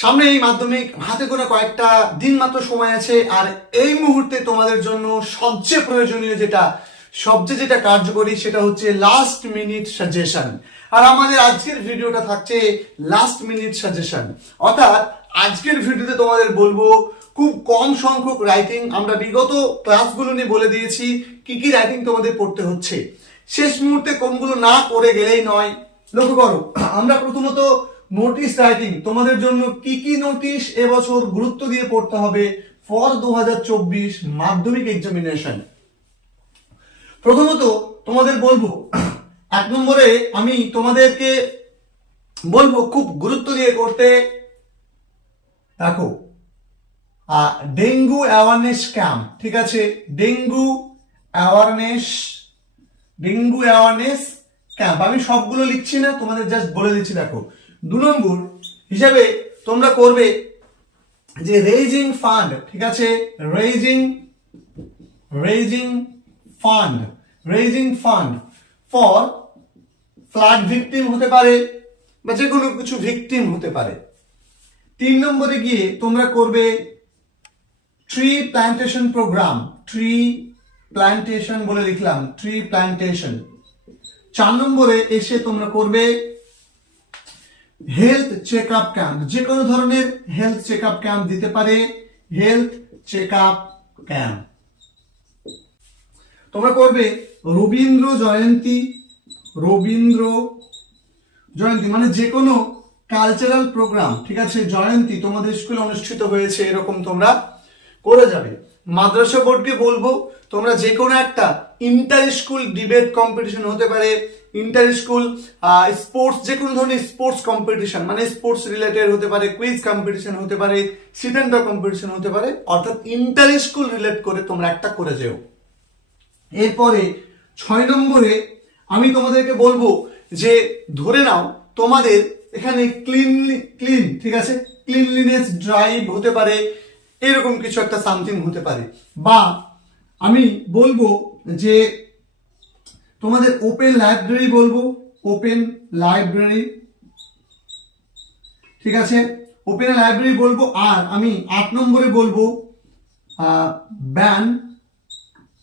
সামনে এই মাধ্যমিক, হাতে করে কয়েকটা দিন মাত্র সময় আছে, আর এই মুহূর্তে তোমাদের জন্য সবচেয়ে প্রয়োজনীয় যেটা, সবচেয়ে যেটা কার্যকরী সেটা হচ্ছে লাস্ট মিনিট সাজেশন আর আমাদের আজকের ভিডিওটা থাকছে লাস্ট মিনিট সাজেশন অর্থাৎ আজকের ভিডিওতে তোমাদের বলব, খুব কম সংখ্যক রাইটিং আমরা বিগত ক্লাসগুলো নিয়ে বলে দিয়েছি, কি কি রাইটিং তোমাদের পড়তে হচ্ছে। শেষ মুহূর্তে কোনগুলো না করে গেলেই নয়। লক্ষ্য করো, আমরা প্রথমত নোটিশ রাইটিং তোমাদের জন্য কি কি নোটিশ এবছর গুরুত্ব দিয়ে পড়তে হবে ফর দু মাধ্যমিক এক্সামিনেশন প্রথমত তোমাদের বলব, এক নম্বরে আমি তোমাদেরকে বলব খুব গুরুত্ব দিয়ে করতে। দেখো ডেঙ্গু অ্যাওয়ারনেস ক্যাম্প ঠিক আছে? Dengue awareness dengue awareness camp আমি সবগুলো লিখছি না, তোমাদের জাস্ট বলে দিচ্ছি, দেখো। দু নম্বর হিসাবে তোমরা করবে যে রেজিং ফান্ড ঠিক আছে? Raising raising fund raising fund for flood victim হতে পারে বা যে কোনো কিছু ভিকটিম হতে পারে। তিন নম্বরে গিয়ে তোমরা করবে tree plantation program tree plantation বলে লিখলাম ট্রি প্ল্যান্টেশন চার নম্বরে এসে তোমরা করবে হেলথ চেক আপ ক্যাম্প যে কোনো ধরনের হেলথ চেক আপ ক্যাম্প দিতে পারে হেলথ চেক আপ ক্যাম্প তোমরা করবে রবীন্দ্র জয়ন্তী রবীন্দ্র জয়ন্তী মানে যে কোনো কালচারাল প্রোগ্রাম ঠিক আছে? জয়ন্তী তোমাদের স্কুলে অনুষ্ঠিত হয়েছে, এরকম তোমরা করে যাবে। মাদ্রাসা বোর্ডকে বলব, তোমরা যে কোনো একটা ইন্টার স্কুল ডিবেট কম্পিটিশন হতে পারে ইন্টার স্কুল স্পোর্টস যে কোনো ধরনের স্পোর্টস কম্পিটিশন মানে স্পোর্টস রিলেটেড হতে পারে কুইজ কম্পিটিশন হতে পারে সিটেন্ডার কম্পিটিশন হতে পারে, অর্থাৎ ইন্টার স্কুল রিলেট করে তোমরা একটা করে যেও। এরপরে ছয় নম্বরে আমি তোমাদেরকে বলব যে, ধরে নাও তোমাদের এখানে ক্লিন ক্লিন ঠিক আছে? ক্লিনলিনেস ড্রাইভ হতে পারে এরকম কিছু একটা সামথিং হতে পারে। বা আমি বলব যে তোমাদের ওপেন লাইব্রেরি বলব ওপেন লাইব্রেরি ঠিক আছে? ওপেন লাইব্রেরি বলব, আর আমি আট নম্বরে বলব ban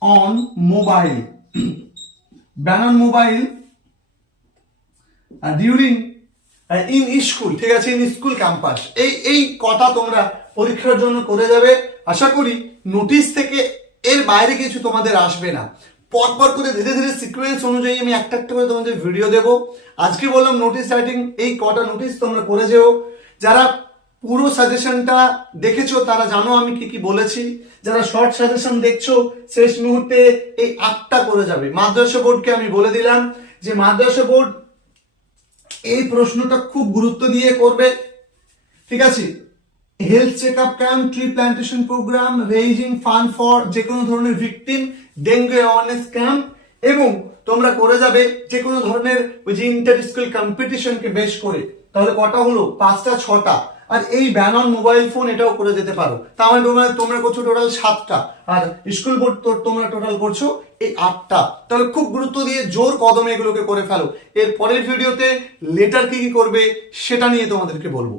on mobile ban on mobile during in school ঠিক আছে? ইন স্কুল ক্যাম্পাস এই এই কথা তোমরা পরীক্ষার জন্য করে যাবে। আশা করি নোটিশ থেকে এর বাইরে কিছু তোমাদের আসবে না। পরপর করে ধীরে ধীরে সিকোয়েন্স অনুযায়ী আমি একটা একটা করে তোমাদের ভিডিও দেবো। আজকে বললাম নোটিশ রাইটিং এই কটা নোটিশ তোমরা করে যেও। যারা পুরো সাজেশনটা দেখেছ, তারা জানো আমি কি কি বলেছি। যারা শর্ট সাজেশন দেখছ, শেষ মুহূর্তে এই আটটা করে যাবে। মাদ্রাসা বোর্ডকে আমি বলে দিলাম যে মাদ্রাসা বোর্ড এই প্রশ্নটা খুব গুরুত্ব দিয়ে করবে। ঠিক আছে? Health check up camp tree plantation programme raising fund for যে কোনো ধরনের ভিকটিম ডেঙ্গু অ্যাওয়ারনেস ক্যাম্প এবং তোমরা করে যাবে যে কোনো ধরনের ওই যে ইন্টার স্কুল কম্পিটিশনকে বেশ করে। তাহলে কটা হলো? পাঁচটা, ছটা। আর এই ব্যান অন মোবাইল ফোন এটাও করে যেতে পারো। তাহলে তোমরা তোমরা করছ টোটাল সাতটা। আর স্কুল বোর্ড তোমরা টোটাল করছ এই আটটা। তাহলে খুব গুরুত্ব দিয়ে জোর কদমে এগুলোকে করে ফেলো। এর পরের ভিডিওতে লেটার কি কি করবে সেটা নিয়ে তোমাদেরকে বলব।